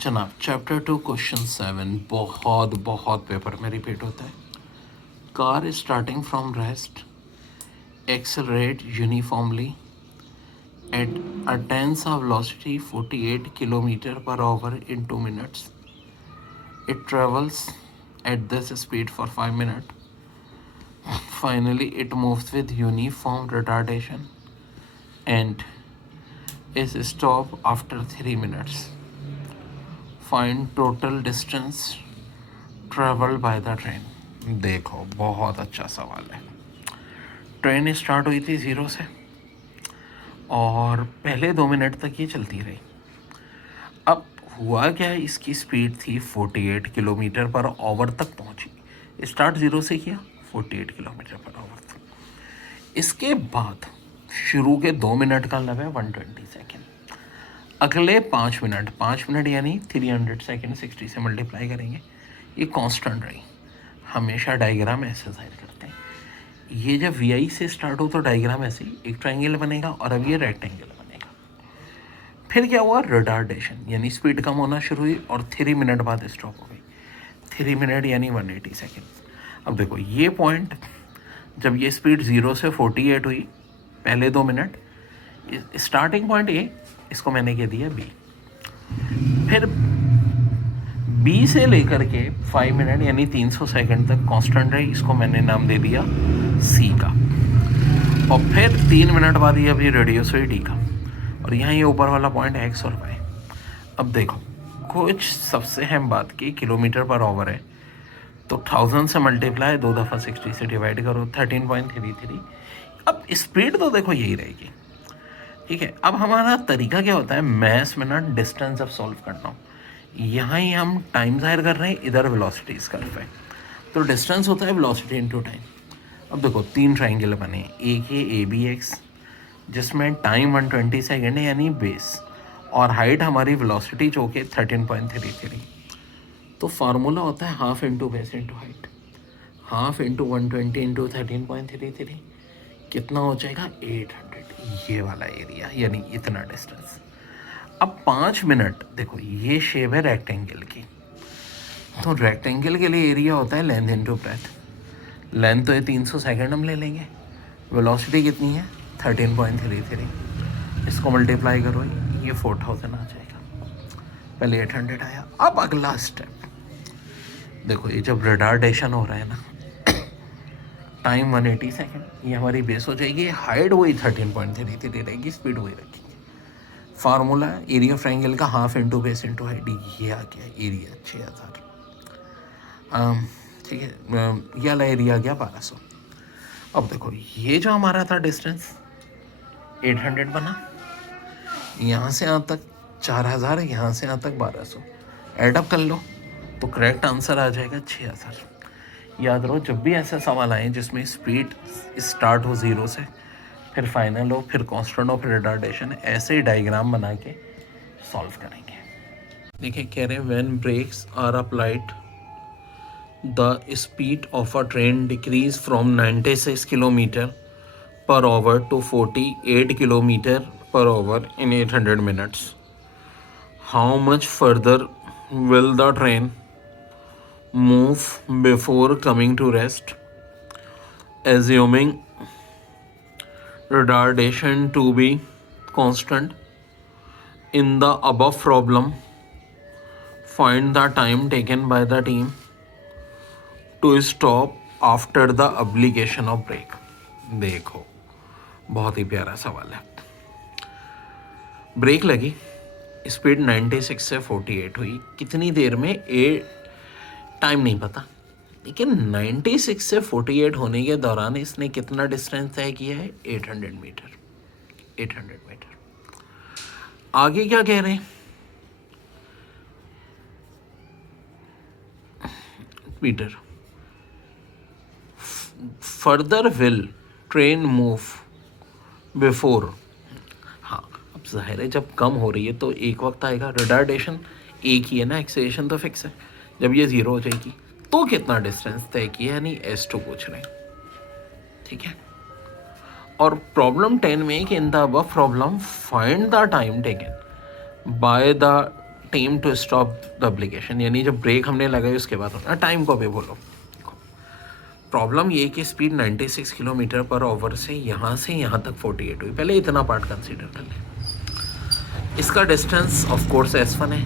जनाब chapter 2 question 7 बहुत बहुत पेपर में रिपीट होता है. Car is starting from rest, accelerate uniformly at attains a velocity 48 km per hour in 2 minutes. It travels at this speed for 5 minutes. Finally, it moves with uniform retardation and is stopped after 3 minutes. Find total distance traveled by the train. देखो बहुत अच्छा सवाल है. Train start हुई थी 0 से और पहले 2 मिनट तक ये चलती रही. अब हुआ क्या, इसकी स्पीड थी 48 किलोमीटर पर आवर तक पहुंची. स्टार्ट 0 से किया, 48 किलोमीटर पर आवर तक. इसके बाद शुरू के 2 मिनट का लव है 120 सेकेंड. अगले 5 मिनट यानी 300 सेकेंड 60 से मल्टीप्लाई करेंगे. ये कांस्टेंट रही. हमेशा डायग्राम ऐसे जाहिर करते हैं. ये जब वी आई से स्टार्ट हो तो डायग्राम ऐसे ही एक ट्रायंगल बनेगा और अब ये रेक्टेंगल बनेगा. फिर क्या हुआ, रिटार्डेशन यानी स्पीड कम होना शुरू हुई और 3 मिनट बाद स्टॉप हो गई. 3 मिनट यानी 180 सेकेंड. अब देखो ये पॉइंट जब ये स्पीड 0 से 48 हुई, पहले 2 मिनट, स्टार्टिंग पॉइंट ए, इसको मैंने कह दिया बी. फिर बी से लेकर के 5 मिनट यानी 300 सेकंड तक कांस्टेंट रही, इसको मैंने नाम दे दिया सी का. और फिर 3 मिनट बाद ये अभी रेडियस हुई डी का. और यहाँ ये ऊपर वाला पॉइंट है एक्स और वाई. अब देखो कुछ सबसे अहम बात की किलोमीटर पर आवर है तो 1000 से मल्टीप्लाई 2 दफ़ा 60 से डिवाइड करो 13.33. अब स्पीड तो देखो यही रहेगी. ठीक है. अब हमारा तरीका क्या होता है, मैथ्स में ना डिस्टेंस जब सॉल्व करना हो, यहाँ ही हम टाइम ज़ाहिर कर रहे हैं, इधर वेलोसिटी इस कर्व है, तो डिस्टेंस होता है वेलोसिटी इनटू टाइम. अब देखो 3 ट्रायंगल बने, एक ये ए बी एक्स जिसमें टाइम 120 सेकेंड है यानी बेस, और हाइट हमारी वेलोसिटी जो कि 13.33. तो फार्मूला होता है half into base into height. Half into 120 into 13.33 कितना हो जाएगा 800. ये वाला एरिया यानी इतना डिस्टेंस. अब 5 मिनट देखो ये शेप है रेक्टेंगल की, तो रेक्टेंगल के लिए एरिया होता है लेंथ इंटू ब्रेथ. लेंथ तो ये 300 सेकेंड हम ले लेंगे. वेलोसिटी कितनी है 13.33. इसको मल्टीप्लाई करो, ये 4000 आ जाएगा. पहले 800 आया. अब अगला स्टेप देखो, ये जब रिटार्डेशन हो रहा है ना, टाइम 180 सेकेंड, ये हमारी बेस हो जाएगी. हाइट वही 13.33 रहेगी, स्पीड वही रखेगी. फार्मूला एरिया ऑफ ट्रायंगल का half into base into height. ये आ गया एरिया 6000. ठीक है. ये वाला एरिया आ गया 1200. अब देखो ये जो हमारा था डिस्टेंस 800 बना, यहाँ से यहाँ तक 4000, यहाँ से यहाँ तक 1200. एडअप कर लो तो करेक्ट आंसर आ जाएगा 6000. याद रहो जब भी ऐसे सवाल आए जिसमें स्पीड स्टार्ट हो 0 से, फिर फाइनल हो, फिर कांस्टेंट हो, फिर रिटार्डेशन, ऐसे ही डायग्राम बना के सॉल्व करेंगे. देखिए कह रहे हैं when brakes are applied the speed of a train decreases from 96 kilometre per hour to 48 kilometre per hour in 800 minutes. How much further will the train move before coming to rest, assuming retardation to be constant. In the above problem, find the time taken by the team to stop after the application of brake. देखो बहुत ही प्यारा सवाल है. Break लगी, speed 96 से 48 हुई, कितनी देर में, टाइम नहीं पता, लेकिन 96 से 48 होने के दौरान इसने कितना डिस्टेंस तय किया है 800 मीटर. 800 मीटर. आगे क्या कह रहे हैं, metre. Further will train move before. हाँ अब जाहिर है जब कम हो रही है तो एक वक्त आएगा, रिटार्डेशन एक ही है ना, एक्सेलेरेशन तो फिक्स है. जब ये 0 हो जाएगी तो कितना डिस्टेंस तय किया, यानी S2 पूछ रहे हैं. ठीक है. और प्रॉब्लम 10 में कि in the above problem find the time taken by the time to stop the application, यानी जब ब्रेक हमने लगाई उसके बाद होना। टाइम को भी बोलो। प्रॉब्लम ये कि स्पीड 96 किलोमीटर पर आवर से यहाँ तक 48 हुई। पहले इतना पार्ट कंसीडर कर लें। इसका डिस्टेंस ऑफ कोर्स s1 है।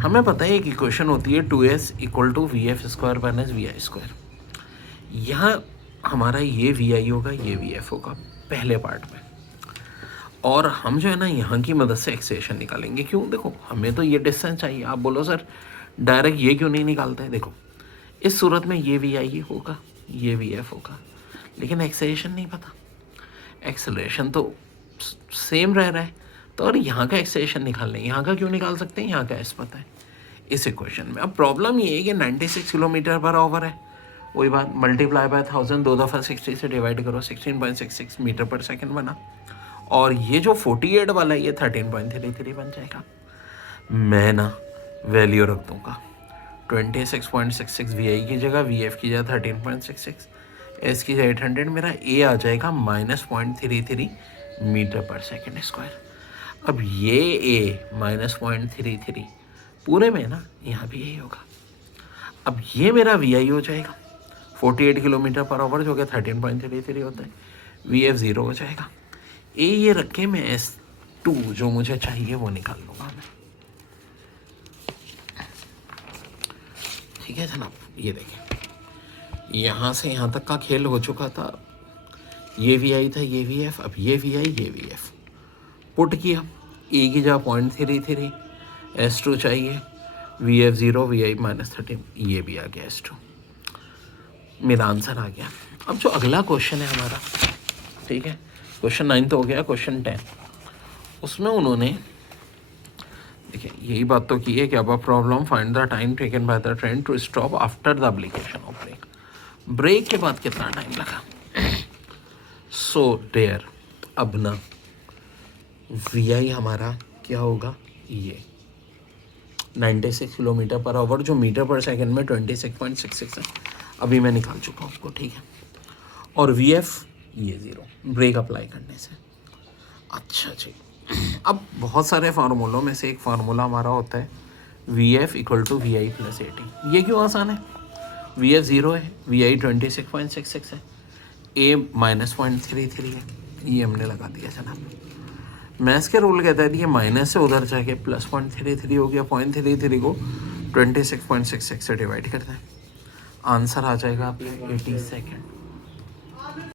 हमें पता है एक इक्वेशन होती है 2s = vf² - vi²। यहाँ हमारा ये vi होगा, ये vf होगा पहले पार्ट में, और हम जो है ना यहाँ की मदद से एक्सेलेरेशन निकालेंगे। क्यों? देखो हमें तो ये डिस्टेंस चाहिए। आप बोलो सर डायरेक्ट ये क्यों नहीं निकालते हैं? देखो इस सूरत में ये vi होगा, ये vf होगा, लेकिन एक्सेलेरेशन नहीं पता। एक्सेलरेशन तो सेम रह रहा है, तो और यहाँ का एक्सेलेरेशन निकाल लें। यहाँ का क्यों निकाल सकते हैं? यहाँ का एस पता है इस इक्वेशन में। अब प्रॉब्लम ये है कि 96 किलोमीटर पर आवर है, वही बात मल्टीप्लाई बाय 1000, 2 दफ़ा 60 से डिवाइड करो, 16.66 मीटर पर सेकंड बना। और ये जो 48 वाला है ये 13.33 बन जाएगा। मैं ना वैल्यू रख दूँगा 26.66 vi की जगह, vf की जगह 13.66, s की जगह 800, मेरा a आ जाएगा -0.33 मीटर पर सेकेंड स्क्वायर। अब ये a -0.33 पूरे में ना, यहाँ भी यही होगा। अब ये मेरा vi हो जाएगा 48 किलोमीटर पर आवर, जो कि 13.33 होता है। vf 0 हो जाएगा। a ये रख के मैं s2 जो मुझे चाहिए वो निकाल लूँगा मैं। ठीक है जनाब, ये देखें यहाँ से यहाँ तक का खेल हो चुका था। ये vi था, ये vf, अब ये vi, ये vf पुट किया। a की जगह 0.33, s2 चाहिए, vf 0, vi -13, ये भी आ गया s2। मेरा आंसर आ गया। अब जो अगला क्वेश्चन है हमारा, ठीक है, क्वेश्चन 9 तो हो गया, क्वेश्चन 10 उसमें उन्होंने देखिए यही बात तो की है कि अब problem find the time taken by the train to stop after the application of brake. Brake के बाद कितना टाइम लगा? सो देयर अब ना vi हमारा क्या होगा, ये 96 किलोमीटर पर आवर, जो मीटर पर सेकंड में 26.66 है, अभी मैं निकाल चुका हूँ उसको, ठीक है। और vf ये 0 ब्रेक अप्लाई करने से। अच्छा जी, अब बहुत सारे फार्मूलों में से एक फार्मूला हमारा होता है vf = vi + 80। ये क्यों आसान है? vf 0 है, vi 26.66 है, a -0.33 है, ये हमने लगा दिया जनाब। मैथ्स के रूल कहता है कि ये माइनस से उधर जाके +0.33 हो गया। 0.33 को 26.66 से डिवाइड करते हैं, आंसर आ जाएगा आप 80 सेकेंड।